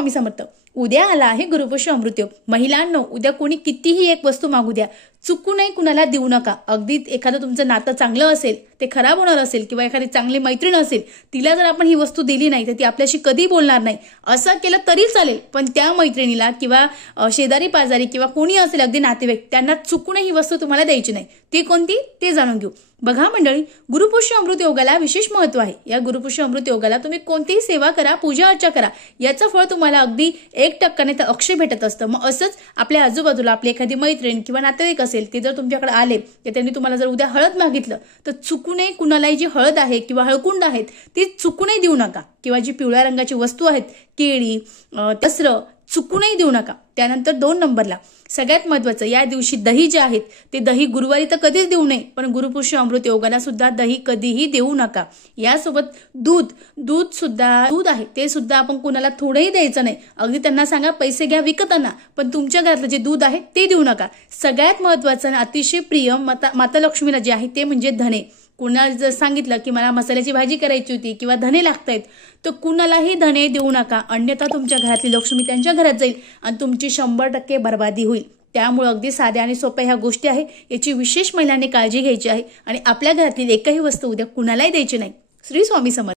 स्वामी समर्थ. उद्या आला आहे गुरुपुष्य अमृतयोग. महिलांनो, उद्या कोणी कितीही एक वस्तू मागू द्या, चुकूनही कुणाला देऊ नका. अगदी एखादं तुमचं नातं चांगलं असेल, ते खराब होणार असेल, किंवा एखादी चांगली मैत्रीण असेल, तिला जर आपण ही वस्तू दिली नाही तर ती आपल्याशी कधी बोलणार नाही. असं केलं तरी चालेल, पण त्या मैत्रिणीला किंवा शेजारी पाजारी किंवा कोणी असेल अगदी नातेवाईक, त्यांना चुकूनही ही वस्तू तुम्हाला द्यायची नाही. ती कोणती ते जाणून घेऊ. बघा मंडळी, गुरुपुष्य अमृत योगाला विशेष महत्व आहे. या गुरुपुष्य अमृत योगाला तुम्ही कोणतीही सेवा करा, पूजा अर्चा करा, याचं फळ तुम्हाला अगदी 1% तर अक्षय भेटत असतं. मग असंच आपल्या आजूबाजूला आपली एखादी मैत्रीण किंवा नातेवाईक असेल, ते जर तुमच्याकडे आले तर त्यांनी तुम्हाला जर उद्या हळद मागितलं, तर चुकूनही कुणालाही जी हळद आहे किंवा हळकुंड आहेत ती चुकूनही देऊ नका. किंवा जी पिवळ्या रंगाची वस्तू आहेत, केळी, तसर, चुकूनही देऊ नका. त्यानंतर 2 नंबरला सगळ्यात महत्वाचं, या दिवशी दही जे आहेत ते दही गुरुवारी तर कधीच देऊ नये, पण गुरुपुष्य अमृत योगाला सुद्धा दही कधीही देऊ नका. यासोबत दूध आहे ते सुद्धा आपण कुणाला थोडंही द्यायचं नाही. अगदी त्यांना सांगा पैसे घ्या विकत आणा, पण तुमच्या घरातलं जे दूध आहे ते देऊ नका. सगळ्यात महत्वाचं आणि अतिशय प्रिय माता लक्ष्मीला जे आहे ते म्हणजे धने. कुणाला जर सांगितलं की मला मसाल्याची भाजी करायची होती किंवा धने लागतायत, तर कुणालाही धने देऊ नका, अन्यथा तुमच्या घरातली लक्ष्मी त्यांच्या घरात जाईल आणि तुमची 100% बर्बादी होईल. त्यामुळे अगदी साध्या आणि सोप्या ह्या गोष्टी आहे, याची विशेष महिलांनी काळजी घ्यायची आहे आणि आपल्या घरातील एकही वस्तू उद्या कुणालाही द्यायची नाही. श्री स्वामी समर्थ.